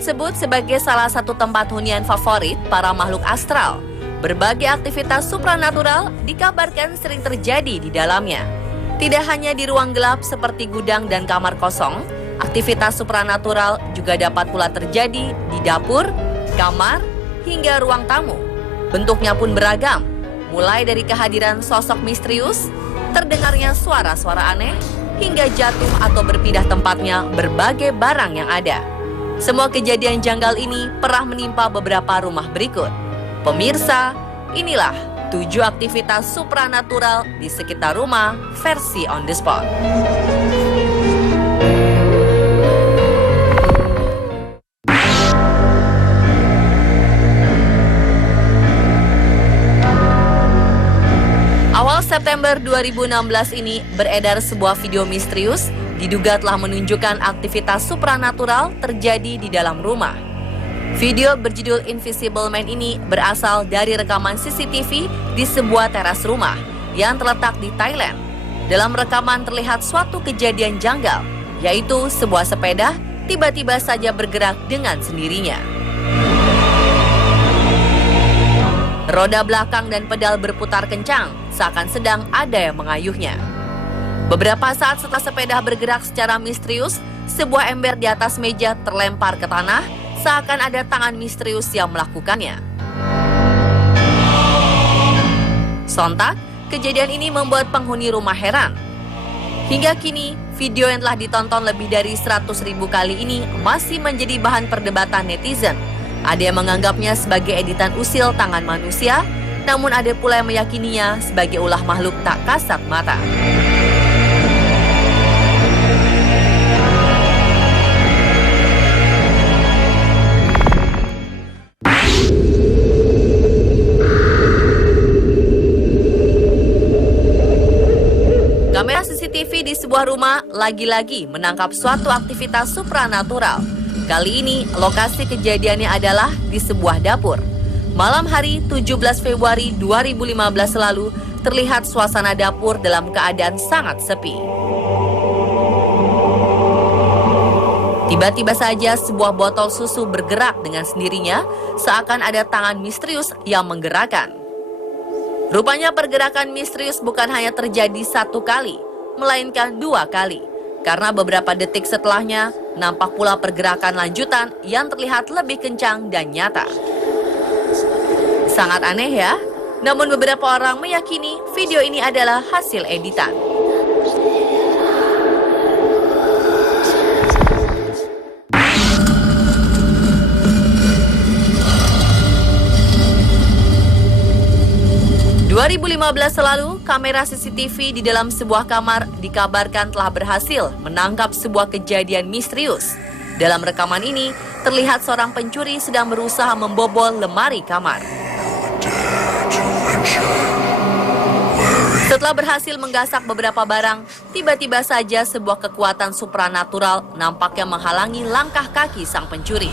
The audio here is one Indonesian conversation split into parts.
disebut-sebut sebagai salah satu tempat hunian favorit para makhluk astral. Berbagai aktivitas supranatural dikabarkan sering terjadi di dalamnya. Tidak hanya di ruang gelap seperti gudang dan kamar kosong, aktivitas supranatural juga dapat pula terjadi di dapur, kamar, hingga ruang tamu. Bentuknya pun beragam, mulai dari kehadiran sosok misterius, terdengarnya suara-suara aneh, hingga jatuh atau berpindah tempatnya berbagai barang yang ada. Semua kejadian janggal ini pernah menimpa beberapa rumah berikut. Pemirsa, inilah 7 aktivitas supranatural di sekitar rumah versi on the spot. Awal September 2016 ini beredar sebuah video misterius diduga telah menunjukkan aktivitas supranatural terjadi di dalam rumah. Video berjudul Invisible Man ini berasal dari rekaman CCTV di sebuah teras rumah yang terletak di Thailand. Dalam rekaman terlihat suatu kejadian janggal, yaitu sebuah sepeda tiba-tiba saja bergerak dengan sendirinya. Roda belakang dan pedal berputar kencang, seakan sedang ada yang mengayuhnya. Beberapa saat setelah sepeda bergerak secara misterius, sebuah ember di atas meja terlempar ke tanah, seakan ada tangan misterius yang melakukannya. Sontak, kejadian ini membuat penghuni rumah heran. Hingga kini, video yang telah ditonton lebih dari 100.000 kali ini masih menjadi bahan perdebatan netizen. Ada yang menganggapnya sebagai editan usil tangan manusia, namun ada pula yang meyakininya sebagai ulah makhluk tak kasat mata. Kamera CCTV di sebuah rumah lagi-lagi menangkap suatu aktivitas supranatural. Kali ini, lokasi kejadiannya adalah di sebuah dapur. Malam hari 17 Februari 2015 lalu, terlihat suasana dapur dalam keadaan sangat sepi. Tiba-tiba saja sebuah botol susu bergerak dengan sendirinya, seakan ada tangan misterius yang menggerakkan. Rupanya pergerakan misterius bukan hanya terjadi 1 kali, melainkan 2 kali. Karena beberapa detik setelahnya, nampak pula pergerakan lanjutan yang terlihat lebih kencang dan nyata. Sangat aneh ya, namun beberapa orang meyakini video ini adalah hasil editan. Dua 2015 lalu, kamera CCTV di dalam sebuah kamar dikabarkan telah berhasil menangkap sebuah kejadian misterius. Dalam rekaman ini, terlihat seorang pencuri sedang berusaha membobol lemari kamar. Setelah berhasil menggasak beberapa barang, tiba-tiba saja sebuah kekuatan supranatural nampaknya menghalangi langkah kaki sang pencuri.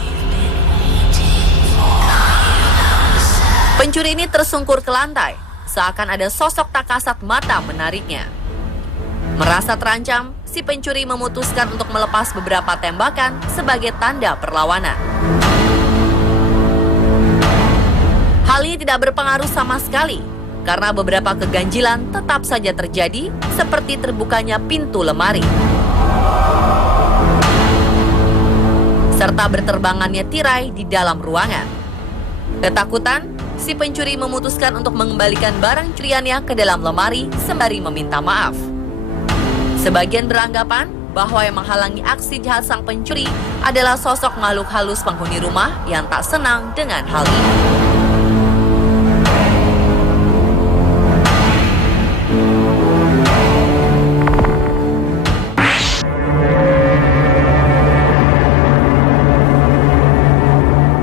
Pencuri ini tersungkur ke lantai, seakan ada sosok tak kasat mata menariknya. Merasa terancam, si pencuri memutuskan untuk melepas beberapa tembakan sebagai tanda perlawanan. Hal ini tidak berpengaruh sama sekali, karena beberapa keganjilan tetap saja terjadi, seperti terbukanya pintu lemari, serta berterbangannya tirai di dalam ruangan. Ketakutan, si pencuri memutuskan untuk mengembalikan barang curiannya ke dalam lemari sembari meminta maaf. Sebagian beranggapan bahwa yang menghalangi aksi jahat sang pencuri adalah sosok makhluk halus penghuni rumah yang tak senang dengan hal ini.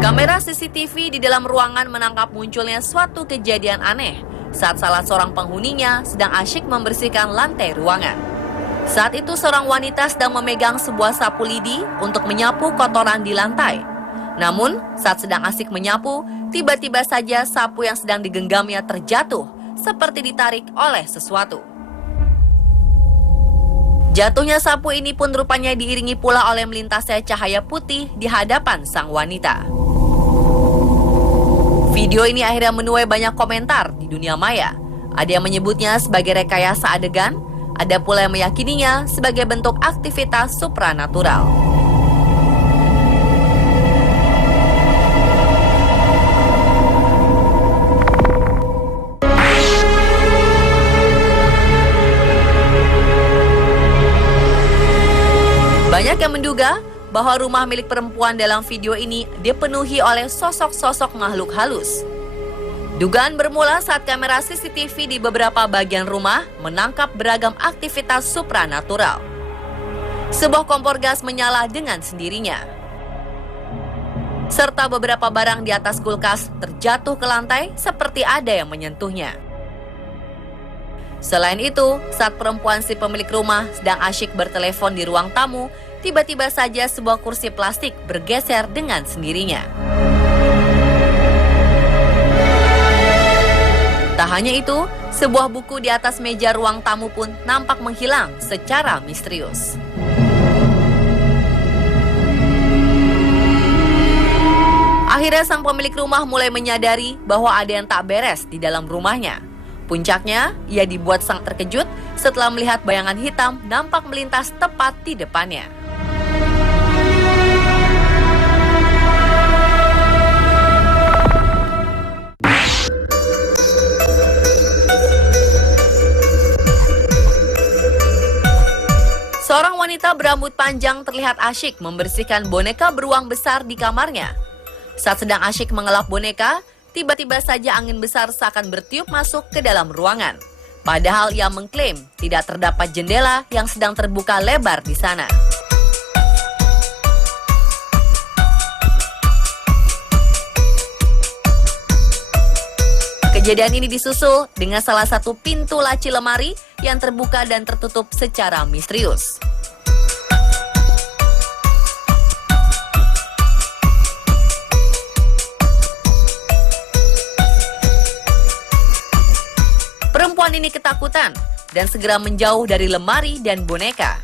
Kamera CCTV di dalam ruangan menangkap munculnya suatu kejadian aneh saat salah seorang penghuninya sedang asyik membersihkan lantai ruangan. Saat itu seorang wanita sedang memegang sebuah sapu lidi untuk menyapu kotoran di lantai. Namun, saat sedang asik menyapu, tiba-tiba saja sapu yang sedang digenggamnya terjatuh, seperti ditarik oleh sesuatu. Jatuhnya sapu ini pun rupanya diiringi pula oleh melintasnya cahaya putih di hadapan sang wanita. Video ini akhirnya menuai banyak komentar di dunia maya. Ada yang menyebutnya sebagai rekayasa adegan, ada pula yang meyakininya sebagai bentuk aktivitas supranatural. Banyak yang menduga bahwa rumah milik perempuan dalam video ini dipenuhi oleh sosok-sosok makhluk halus. Dugaan bermula saat kamera CCTV di beberapa bagian rumah menangkap beragam aktivitas supranatural. Sebuah kompor gas menyala dengan sendirinya, serta beberapa barang di atas kulkas terjatuh ke lantai seperti ada yang menyentuhnya. Selain itu, saat perempuan si pemilik rumah sedang asyik bertelepon di ruang tamu, tiba-tiba saja sebuah kursi plastik bergeser dengan sendirinya. Tak hanya itu, sebuah buku di atas meja ruang tamu pun nampak menghilang secara misterius. Akhirnya sang pemilik rumah mulai menyadari bahwa ada yang tak beres di dalam rumahnya. Puncaknya, ia dibuat sangat terkejut setelah melihat bayangan hitam nampak melintas tepat di depannya. Seorang wanita berambut panjang terlihat asyik membersihkan boneka beruang besar di kamarnya. Saat sedang asyik mengelap boneka, tiba-tiba saja angin besar seakan bertiup masuk ke dalam ruangan. Padahal ia mengklaim tidak terdapat jendela yang sedang terbuka lebar di sana. Kejadian ini disusul dengan salah satu pintu laci lemari yang terbuka dan tertutup secara misterius. Perempuan ini ketakutan dan segera menjauh dari lemari dan boneka.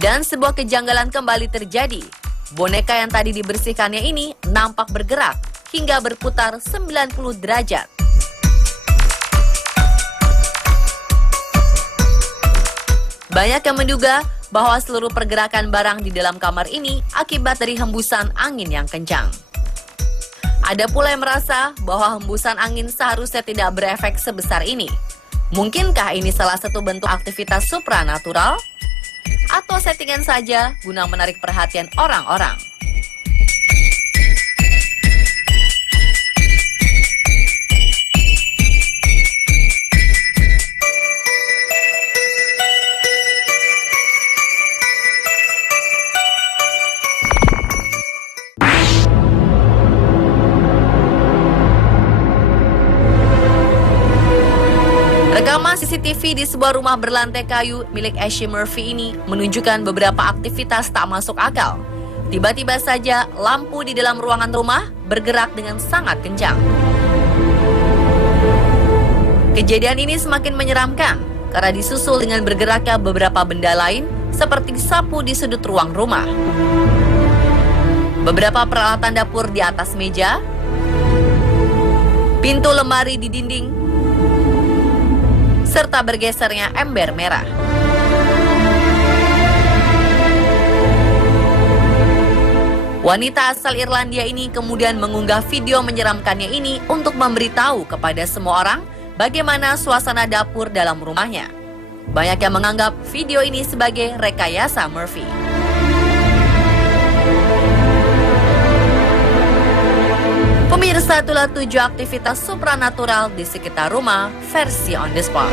Dan sebuah kejanggalan kembali terjadi. Boneka yang tadi dibersihkannya ini nampak bergerak hingga berputar 90 derajat. Banyak yang menduga bahwa seluruh pergerakan barang di dalam kamar ini akibat dari hembusan angin yang kencang. Ada pula yang merasa bahwa hembusan angin seharusnya tidak berefek sebesar ini. Mungkinkah ini salah satu bentuk aktivitas supranatural? Atau settingan saja guna menarik perhatian orang-orang? Rekaman CCTV di sebuah rumah berlantai kayu milik Ashley Murphy ini menunjukkan beberapa aktivitas tak masuk akal. Tiba-tiba saja lampu di dalam ruangan rumah bergerak dengan sangat kencang. Kejadian ini semakin menyeramkan karena disusul dengan bergeraknya beberapa benda lain seperti sapu di sudut ruang rumah, beberapa peralatan dapur di atas meja, pintu lemari di dinding, serta bergesernya ember merah. Wanita asal Irlandia ini kemudian mengunggah video menyeramkannya ini untuk memberitahu kepada semua orang bagaimana suasana dapur dalam rumahnya. Banyak yang menganggap video ini sebagai rekayasa Murphy. Pemirsa, itulah 7 aktivitas supranatural di sekitar rumah versi On The Spot.